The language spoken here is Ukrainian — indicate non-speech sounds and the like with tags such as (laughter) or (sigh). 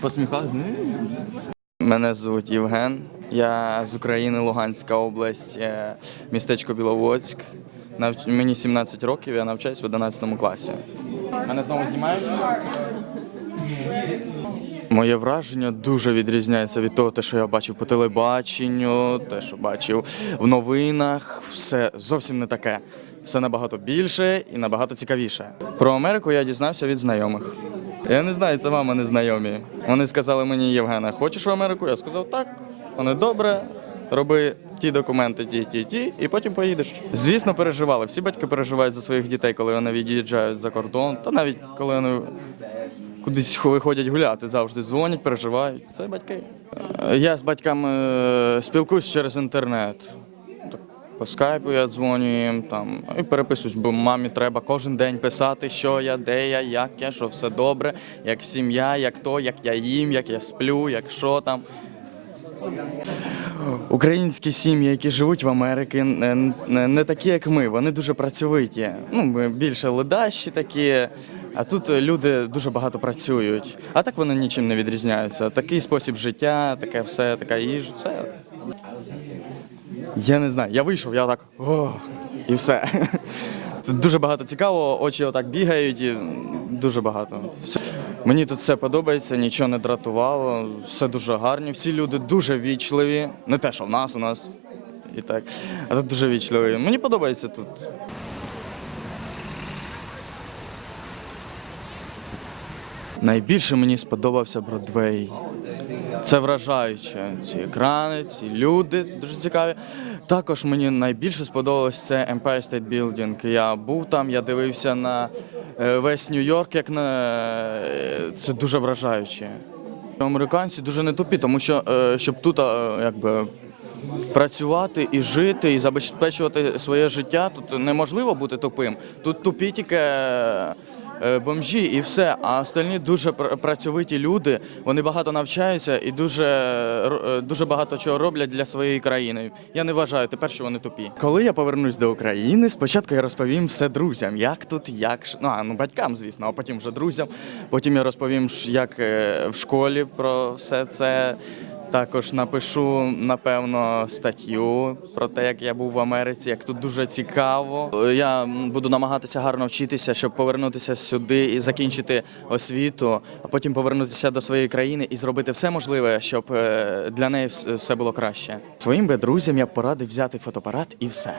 Посміхався. Мене звуть Євген. Я з України, Луганська область, е, містечко Біловодськ. Мені 17 років, я навчаюсь в 11 класі. Мене знову знімають? Моє враження дуже відрізняється від того, те, що я бачив по телебаченню, те, що бачив в новинах. Все зовсім не таке. Все набагато більше і набагато цікавіше. Про Америку я дізнався від знайомих. Я не знаю, це мама не знайомі. Вони сказали мені, Євгена, хочеш в Америку? Я сказав, так. Вони добре, роби ті документи, ті, ті, ті, і потім поїдеш. Звісно, переживали. Всі батьки переживають за своїх дітей, коли вони від'їжджають за кордон, та навіть коли вони кудись виходять гуляти, завжди дзвонять, переживають. Це батьки. Я з батьками е, спілкуюсь через інтернет. По скайпу я дзвоню їм там і переписуюсь, бо мамі треба кожен день писати, що я, де я, як я, що все добре, як сім'я, як то, як я їм, як я сплю, як що там. Українські сім'ї, які живуть в Америці, не такі, як ми. Вони дуже працьовиті. Ну, ми більше ледащі такі. А тут люди дуже багато працюють. А так вони нічим не відрізняються. Такий спосіб життя, таке все, така їжа, все. Я не знаю. Я вийшов, я так о, і все. (laughs) Тут дуже багато цікавого, очі отак бігають, і дуже багато. Все. Мені тут все подобається, нічого не дратувало, все дуже гарні. Всі люди дуже вічливі. Не те, що в нас, у нас і так. А тут дуже вічливі. Мені подобається тут. Найбільше мені сподобався Бродвей. Це вражаюче. Ці екрани, ці люди дуже цікаві. Також мені найбільше сподобалось це Empire State Building. Я був там, я дивився на е, весь Нью-Йорк, як на е, це дуже вражаюче. Американці дуже не тупі, тому що е, щоб тут якби. Працювати і жити, і забезпечувати своє життя тут неможливо бути тупим. Тут тупі тільки бомжі і все. А остальні дуже пр- працьовиті люди. Вони багато навчаються і дуже, е, дуже багато чого роблять для своєї країни. Я не вважаю тепер, що вони тупі. Коли я повернусь до України, спочатку я розповім все друзям, як тут, як ну, а, ну батькам, звісно, а потім вже друзям. Потім я розповім, як е, в школі про все це. Також напишу напевно статтю про те, як я був в Америці, як тут дуже цікаво. Я буду намагатися гарно вчитися, щоб повернутися сюди і закінчити освіту, а потім повернутися до своєї країни і зробити все можливе, щоб е, для неї все було краще. Своїм би друзям я порадив взяти фотоапарат і все.